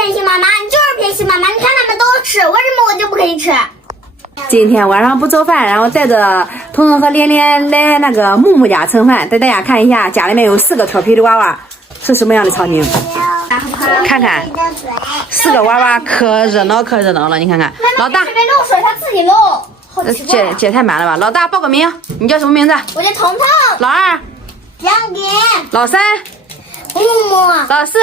偏心妈妈，你就是偏心妈妈。你看他们都吃，为什么我就不可以吃？今天晚上不做饭，然后带着彤彤和连连来那个木木家蹭饭，带大家看一下家里面有4个脱皮的娃娃是什么样的场景。看看4个娃娃可热闹了，你看看。老大这边漏水，他自己漏，好奇怪。这也太慢了吧！老大报个名，你叫什么名字？我叫彤彤。老二亮点。老三木木。老四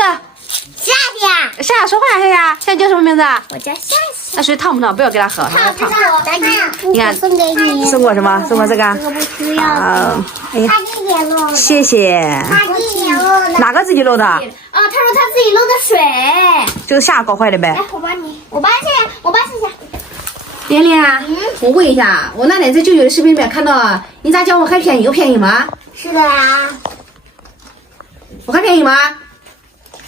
夏夏。夏说话呀！夏叫什么名字？我叫夏夏。那水烫不烫？不要给他喝，他烫。大姐，你看送给你。送过什么？送过这个。这个不需要。哎呀，他自己漏。谢谢。他自己漏的。哪个自己漏的？他说他自己漏的水。就是夏搞坏的呗。来，我帮谢谢。连连，我问一下，我那天在舅舅的视频里面看到，你咋叫我还便宜？有便宜吗？是的呀。我还便宜吗？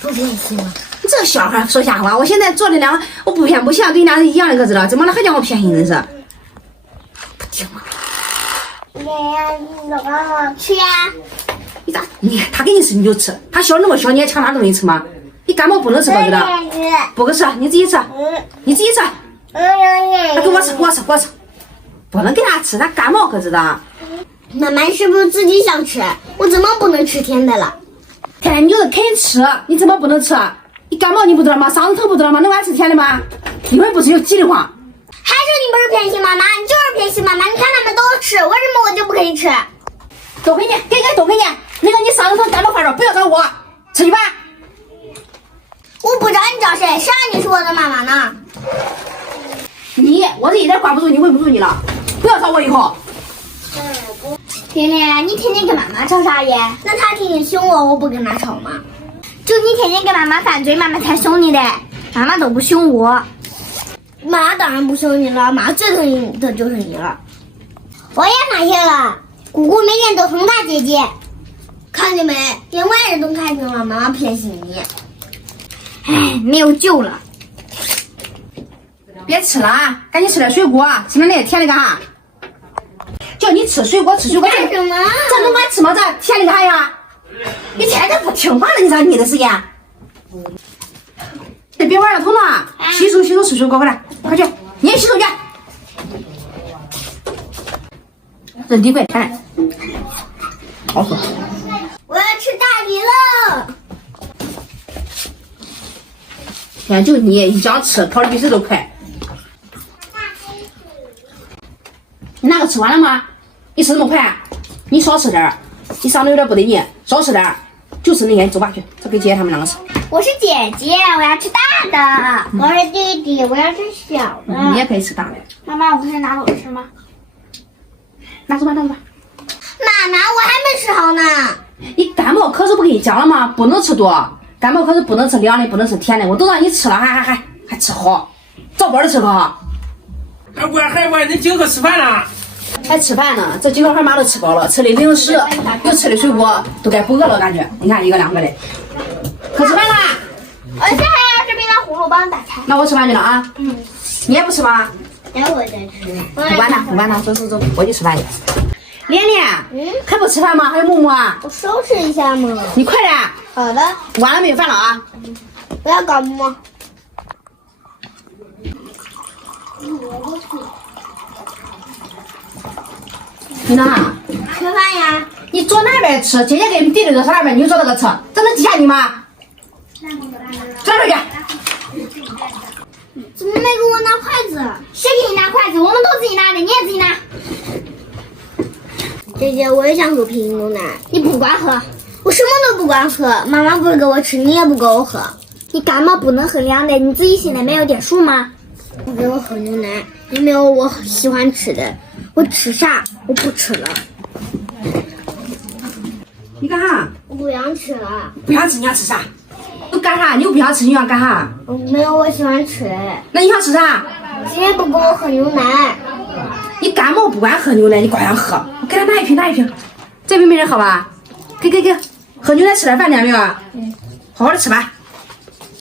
不偏心了。你这小孩说瞎话！我现在做的2个，我不偏不向，跟你俩是一样的个子了，怎么了还叫我偏心？真是不听话。你吃呀。你咋？他给你吃你就吃，他小那么小，你还抢他东西吃吗？你感冒不能吃吧？知道？不给吃，你自己吃。你自己吃。他给我吃，不能给他吃，他感冒可知道？妈妈是不是自己想吃？我怎么不能吃甜的了？天天你就是肯吃，你怎么不能吃？你感冒你不知道吗？嗓子疼不知道吗？能爱吃甜的吗？一会儿不吃就急得慌。还说你不是偏心妈妈，你就是偏心妈妈。你看他们都吃，为什么我就不可以吃？多亏你，多亏你。那个你嗓子疼感冒发烧，不要找我，吃去吧。我不找你找谁？谁让你是我的妈妈呢？我这一点管不住你，稳不住你了，不要找我以后。甜甜，你天天跟妈妈吵啥耶？那她天天凶我，我不跟她吵吗？就你天天跟妈妈犯罪，妈妈才凶你的，妈妈都不凶我。妈当然不凶你了，妈最疼的就是你了。我也发现了，姑姑每天都疼她姐姐，看见没？连外人都看见了，妈妈偏心你。唉，没有救了。别吃了啊！赶紧吃点水果，吃那些甜的干啥？叫你吃水果，干什么？这能管吃吗？这甜的干啥呀？你天天不听话了，你咋你的时间？别玩了，彤彤，洗手吃水果，快点，快去，你也洗手去。这李怪甜，好喝。我要吃大梨了。天，就你一想吃，跑的比谁都快。你那个吃完了吗？你吃那么快，你少吃点，你嗓子有点不得劲，少吃点，就吃那些，走吧去，这给姐姐他们2个吃。我是姐姐，我要吃大的。我是弟弟，我要吃小的。你也可以吃大的。妈妈，我可以拿走吃吗？拿走吧。妈妈，我还没吃好呢。你感冒咳嗽不跟你讲了吗？不能吃多，感冒咳嗽不能吃凉的，不能吃甜的，我都让你吃了，还吃好，照本的吃可好？还问你今个吃饭呢？还吃饭呢？这几个孩妈都吃饱了，吃的零食，又吃的水果，都该不饿了感觉。你看1个2个的，可吃饭啦！我现在还要吃冰糖葫芦，帮我打开。那我吃饭去了啊。你也不吃吗？待会儿再吃。不管他，走，我去吃饭去。连连，还不吃饭吗？还有木木啊？我收拾一下嘛。你快点。好的。晚了没有饭了啊？不要搞木木。你呢？吃饭呀。你坐那边吃，姐姐给你递的热炒那边，你就坐那个吃，这能记下你吗？坐那边去。怎么没给我拿筷子？谁给你拿筷子？我们都自己拿的，你也自己拿。姐姐，我也想喝瓶牛奶。你不管喝，我什么都不管喝。妈妈不会给我吃，你也不给我喝。你感冒不能喝凉的，你自己心里面有点数吗？不给我喝牛奶，也没有我喜欢吃的。我吃啥？我不吃了。你干啥？我不想吃了。不想吃你想吃啥？都干啥？你又不想吃你想干啥？没有我喜欢吃的。那你想吃啥？今天不给我喝牛奶。你感冒不管喝牛奶，你光想喝。我给他拿一瓶，这瓶没人喝吧？给，喝牛奶吃点饭点没有？好好的吃吧。